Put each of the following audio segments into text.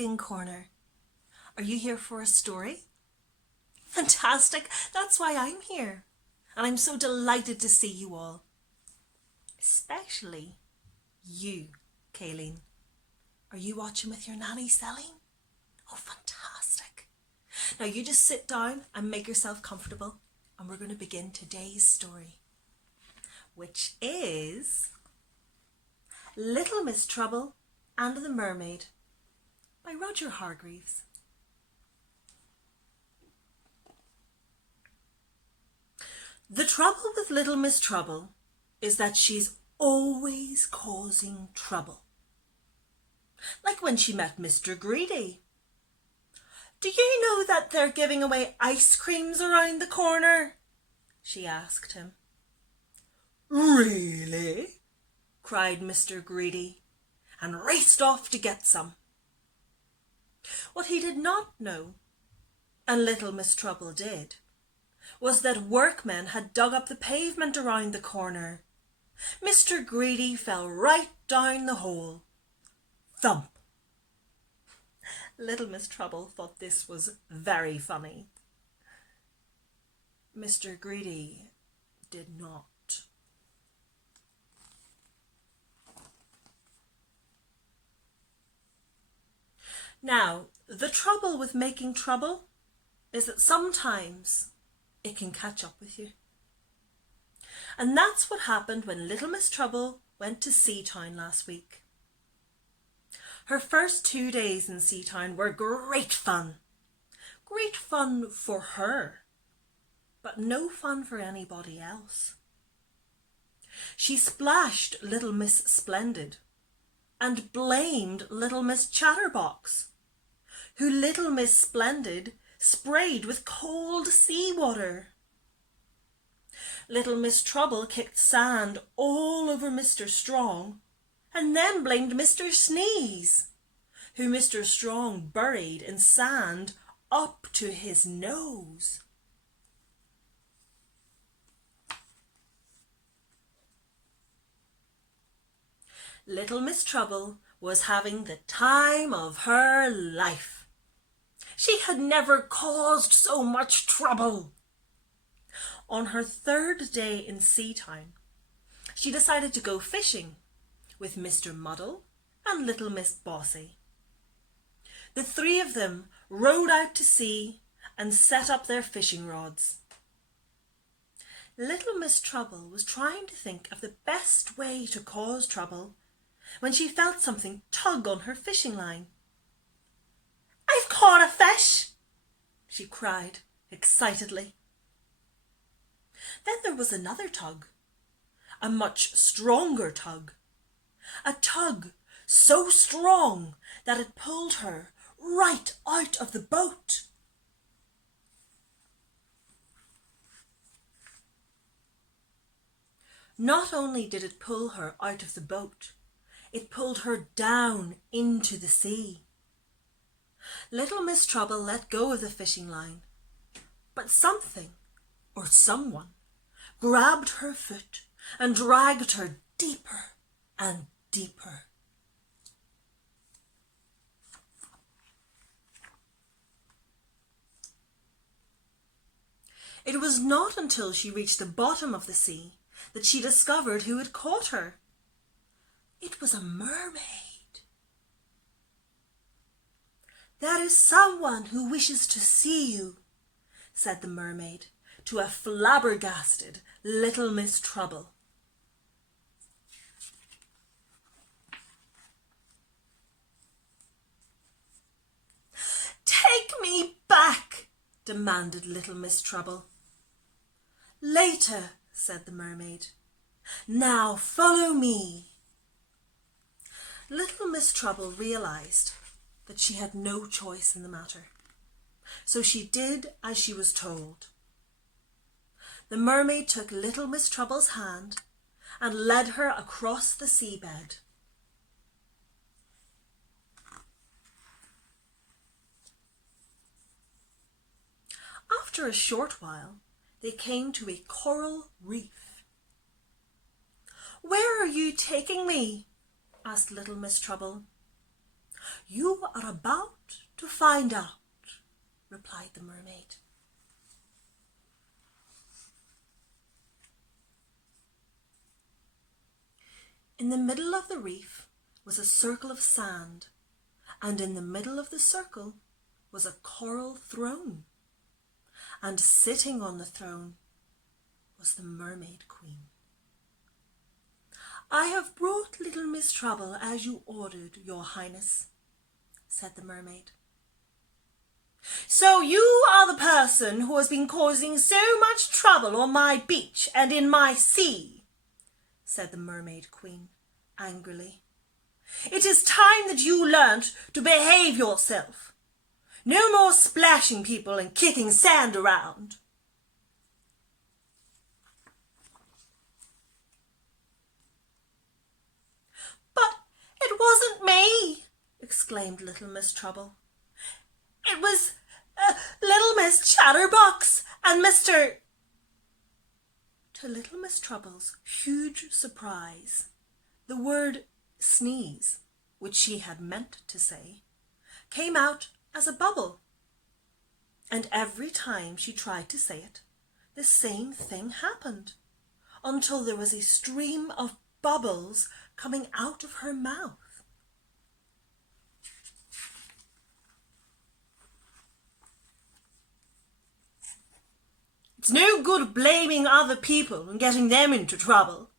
reading corner. Are you here for a story? Fantastic! That's why I'm here. And I'm so delighted to see you all. Especially you, Kayleen. Are you watching with your nanny, Celine? Oh, fantastic. Now you just sit down and make yourself comfortable, and we're going to begin today's story, which is Little Miss Trouble and the Mermaid by Roger Hargreaves. The trouble with Little Miss Trouble is that she's always causing trouble. Like when she met Mr. Greedy. "Do you know that they're giving away ice creams around the corner?" she asked him. "Really?" cried Mr. Greedy, and raced off to get some. What he did not know, and Little Miss Trouble did, was that workmen had dug up the pavement around the corner. Mr. Greedy fell right down the hole. Thump! Little Miss Trouble thought this was very funny. Mr. Greedy did not. Now, the trouble with making trouble is that sometimes it can catch up with you. And that's what happened when Little Miss Trouble went to Seatown last week. Her first 2 days in Seatown were great fun. Great fun for her, but no fun for anybody else. She splashed Little Miss Splendid and blamed Little Miss Chatterbox, who Little Miss Splendid sprayed with cold seawater. Little Miss Trouble kicked sand all over Mr. Strong and then blamed Mr. Sneeze, who Mr. Strong buried in sand up to his nose. Little Miss Trouble was having the time of her life. She had never caused so much trouble. On her 3rd day in Seatown, she decided to go fishing with Mr. Muddle and Little Miss Bossy. The 3 of them rowed out to sea and set up their fishing rods. Little Miss Trouble was trying to think of the best way to cause trouble when she felt something tug on her fishing line. "I've caught a fish!" she cried excitedly. Then there was another tug, a much stronger tug, a tug so strong that it pulled her right out of the boat. Not only did it pull her out of the boat, it pulled her down into the sea. Little Miss Trouble let go of the fishing line, but something or someone grabbed her foot and dragged her deeper and deeper. It was not until she reached the bottom of the sea that she discovered who had caught her. It was a mermaid. "There is someone who wishes to see you," said the mermaid to a flabbergasted Little Miss Trouble. "Take me back," demanded Little Miss Trouble. "Later," said the mermaid. "Now follow me." Little Miss Trouble realized that she had no choice in the matter, so she did as she was told. The mermaid took Little Miss Trouble's hand and led her across the seabed. After a short while, they came to a coral reef. "Where are you taking me?" asked Little Miss Trouble. "You are about to find out," replied the mermaid. In the middle of the reef was a circle of sand, and in the middle of the circle was a coral throne, and sitting on the throne was the Mermaid Queen. "I have brought little Miss Trouble as you ordered, your Highness," said the mermaid. "So you are the person who has been causing so much trouble on my beach and in my sea," said the Mermaid Queen angrily. "It is time that you learnt to behave yourself. No more splashing people and kicking sand around." "But it wasn't me," exclaimed little Miss Trouble. "It was little Miss Chatterbox and Mr. To little Miss Trouble's huge surprise, the word sneeze, which she had meant to say, came out as a bubble. And every time she tried to say it, the same thing happened, until there was a stream of bubbles coming out of her mouth. "It's no good blaming other people and getting them into trouble,"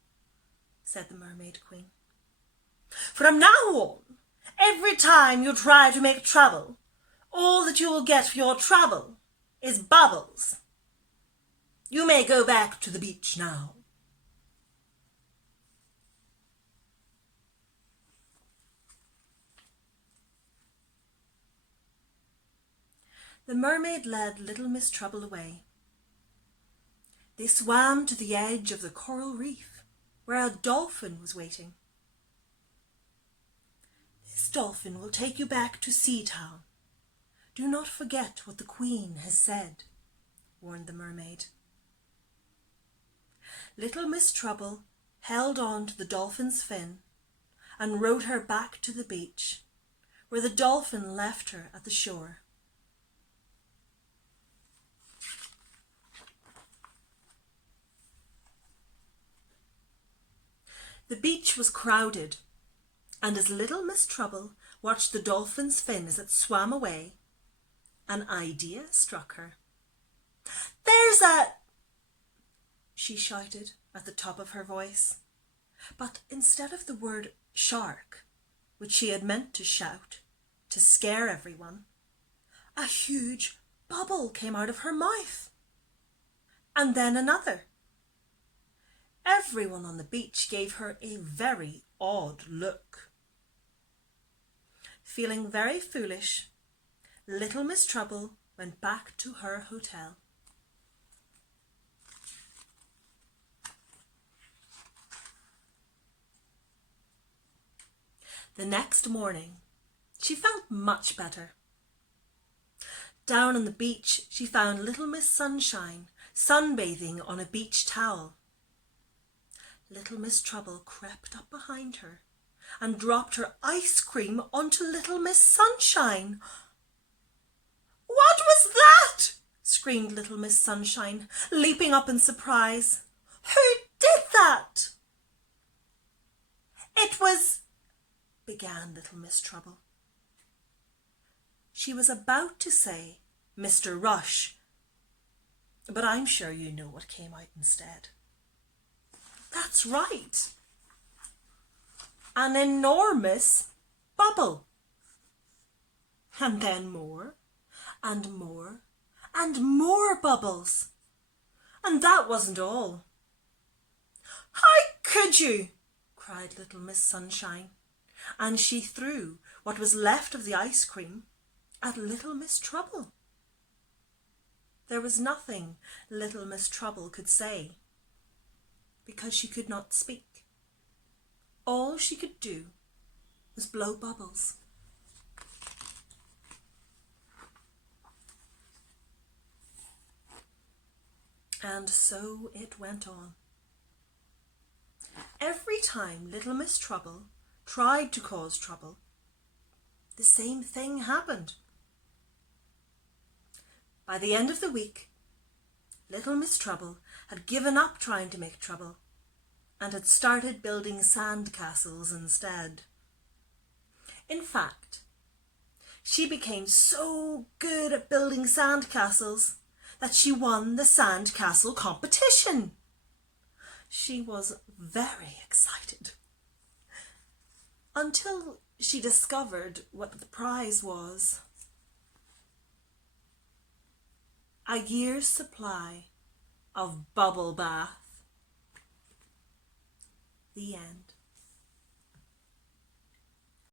said the Mermaid Queen. "From now on, every time you try to make trouble, all that you will get for your trouble is bubbles. You may go back to the beach now." The mermaid led little Miss Trouble away. They swam to the edge of the coral reef, where a dolphin was waiting. "This dolphin will take you back to Sea Town. Do not forget what the Queen has said," warned the mermaid. Little Miss Trouble held on to the dolphin's fin and rowed her back to the beach, where the dolphin left her at the shore. The beach was crowded, and as little Miss Trouble watched the dolphin's fin as it swam away, an idea struck her. "There's a—" she shouted at the top of her voice. But instead of the word shark, which she had meant to shout to scare everyone, a huge bubble came out of her mouth, and then another. Everyone on the beach gave her a very odd look. Feeling very foolish, little Miss Trouble went back to her hotel. The next morning, she felt much better. Down on the beach, she found little Miss Sunshine sunbathing on a beach towel. Little Miss Trouble crept up behind her and dropped her ice cream onto little Miss Sunshine. "What was that?" screamed little Miss Sunshine, leaping up in surprise. "Who did that?" "It was—" began little Miss Trouble. She was about to say Mr. Rush, but I'm sure you know what came out instead. That's right. An enormous bubble. And then more and more and more bubbles. And that wasn't all. "How could you?" cried little Miss Sunshine, and she threw what was left of the ice cream at little Miss Trouble. There was nothing little Miss Trouble could say, because she could not speak. All she could do was blow bubbles. And so it went on. Every time little Miss Trouble tried to cause trouble, the same thing happened. By the end of the week, Little Miss Trouble had given up trying to make trouble and had started building sand castles instead. In fact, she became so good at building sand castles that she won the sand castle competition. She was very excited until she discovered what the prize was. A year's supply of bubble bath. The end.